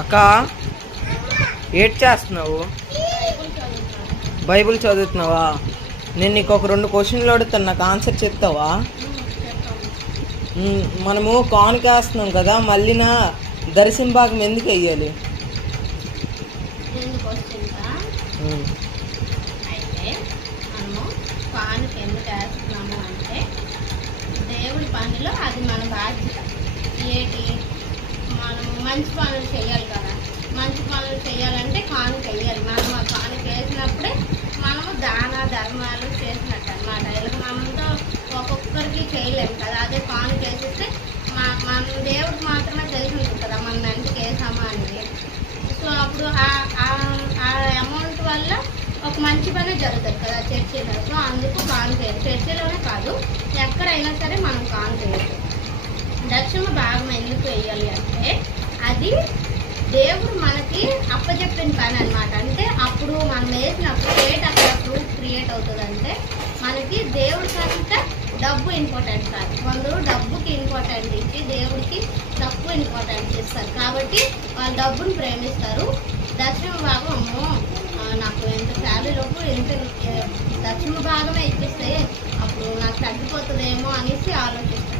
అక్క ఏడ్ చేస్తున్నావు? బైబిల్ చదువుతున్నావా? నేను నీకు ఒక 2 క్వశ్చన్లు అడుగుతాను, నాకు ఆన్సర్ చెప్తావా? మనము కానుకేస్తున్నాం కదా, మళ్ళీ నా దర్శన భాగం ఎందుకు వెయ్యాలి? దేవుడి పనిలో అది మన బాధ్యత. ఏంటి, మనం మంచి పనులు చేయాలి కదా. మంచి పనులు చేయాలంటే కానుక వేయాలి. మనం ఆ కానుక వేసినప్పుడే మనము దాన ధర్మాలు చేసినట్టు అనమాట. మనతో ఒక్కొక్కరికి చేయలేము కదా. అదే కానుక వేసిస్తే మన దేవుడికి మాత్రమే తెలిసి ఉంటుంది కదా మనం ఎంతకి వేసామా అనేది. సో అప్పుడు ఆ అమౌంట్ వల్ల ఒక మంచి పని జరుగుతుంది కదా చర్చిలో. సో అందుకు కానుక వేయాలి. చర్చిలోనే కాదు, ఎక్కడైనా సరే మనం కానుక వేయాలి. దక్షిణ భాగం ఎందుకు వేయాలి అంటే అది దేవుడు మనకి అప్పచెప్పిన పని అనమాట. అంటే అప్పుడు మనం వేసినప్పుడు అక్కడ ప్రూఫ్ క్రియేట్ అవుతుంది. అంటే మనకి దేవుడి కంటే డబ్బు ఇంపార్టెంట్ కాదు. కొందరు డబ్బుకి ఇంపార్టెంట్ ఇచ్చి దేవుడికి తక్కువ ఇంపార్టెన్స్ ఇస్తారు. కాబట్టి వాళ్ళు డబ్బుని ప్రేమిస్తారు. దక్షిణ భాగం అమ్మో నాకు ఎంత శాలరీలోపు ఎంత దక్షిణ భాగమే ఇచ్చిస్తే అప్పుడు నాకు తగ్గిపోతుందేమో అనేసి ఆలోచిస్తారు.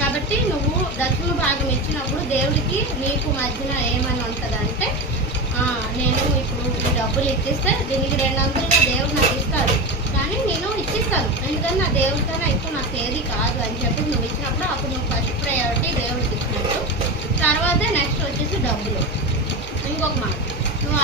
కాబట్టి నువ్వు దక్షిణ భాగం ఇచ్చినప్పుడు దేవుడికి నీకు మధ్యన ఏమని ఉంటుందంటే, నేను ఇప్పుడు ఈ డబ్బులు ఇచ్చిస్తే దీనికి 200గా దేవుడు నాకు ఇస్తాడు, కానీ నేను ఇచ్చిస్తాను ఎందుకంటే నా దేవుడికన్నా ఎక్కువ నాకు ఏది కాదు అని చెప్పి నువ్వు ఇచ్చినప్పుడు అప్పుడు నువ్వు ఫస్ట్ ప్రయారిటీ దేవుడికి ఇచ్చినట్టు. తర్వాత నెక్స్ట్ వచ్చేసి డబ్బులు. ఇంకొక మాట, నువ్వు